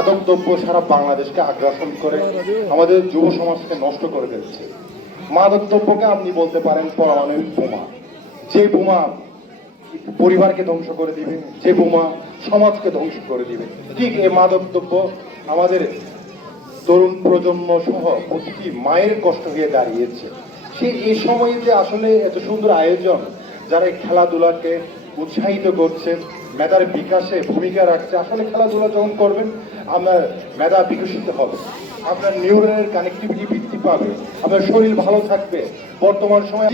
মাদকদ্রব্য সারা বাংলাদেশকে আগ্রাসন করে আমাদের যুব সমাজকে নষ্ট করে ফেলছে। মাদকদ্রব্যকে আপনি বলতে পারেন পারমাণবিক বোমা, যে বোমা পরিবারকে ধ্বংস করে দিবে, যে বোমা সমাজকে ধ্বংস করে দিবে। ঠিক এই মাদকদ্রব্য আমাদের তরুণ প্রজন্ম সহ প্রতিটি মায়ের কষ্ট হয়ে দাঁড়িয়েছে। সে এই সময়ে যে আসলে এত সুন্দর আয়োজন, যারা এই খেলাধুলাকে উৎসাহিত করছে, মেধার বিকাশে ভূমিকা রাখছে। আসলে খেলাধুলা যখন করবেন আপনার মেধা বিকশিত হবে, আপনার নিউরনের কানেক্টিভিটি বৃদ্ধি পাবে, আপনার শরীর ভালো থাকবে। বর্তমান সময়ে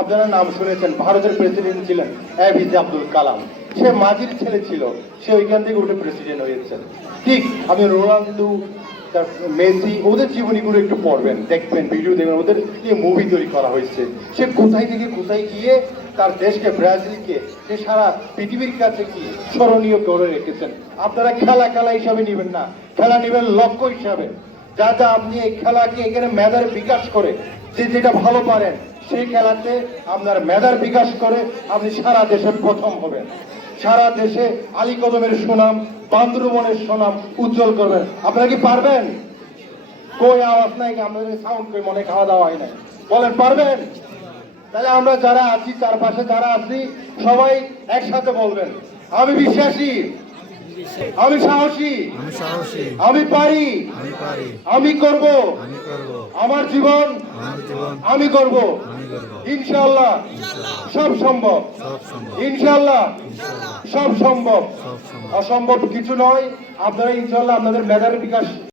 আপনারা নাম শুনেছেন, ভারতের প্রেসিডেন্ট ছিলেন এপিজে আব্দুল কালাম। সে মাঝির ছেলে ছিল, সে ওইখান থেকে উঠে প্রেসিডেন্ট হয়েছেন। ঠিক আপনি রোনাল্ডো, মেসি, ওদের জীবনীগুলো একটু পড়বেন, দেখবেন, ভিডিও দেখবেন, ওদের নিয়ে মুভি তৈরি করা হয়েছে। সে কোথায় থেকে কোথায় গিয়ে তার দেশকে, ব্রাজিলকে, সে সারা পৃথিবীর কাছে কি স্মরণীয় করে রেখেছেন। আপনারা খেলা খেলা হিসাবে নেবেন না, খেলা নেবেন লক্ষ্য হিসাবে। যাতে আপনি এই খেলাকে এখানে মেধার বিকাশ করে, যে যেটা ভালো পারেন সেই খেলাতে আপনার মেধার বিকাশ করে আপনি সারা দেশে প্রথম হবেন। সারা দেশে আলী কদমের সুনাম, বান্দরবনের সুনাম উজ্জ্বল করবেন। আপনারা কি পারবেন? কই আওয়াজ নাই, আপনাদের সাউন্ড কই, মনে খাওয়া দাওয়া হয় নাই, বলেন পারবেন? তাহলে আমরা যারা আছি, চারপাশে যারা আছি, সবাই একসাথে বলবেন, আমি বিশ্বাসী, আমি সাহসী, আমি পারি, আমি করব, আমার জীবন আমি করব, ইনশাআল্লাহ সব সম্ভব, ইনশাআল্লাহ সব সম্ভব, অসম্ভব কিছু নয়। আপনারা ইনশাআল্লাহ আপনাদের মেধার বিকাশ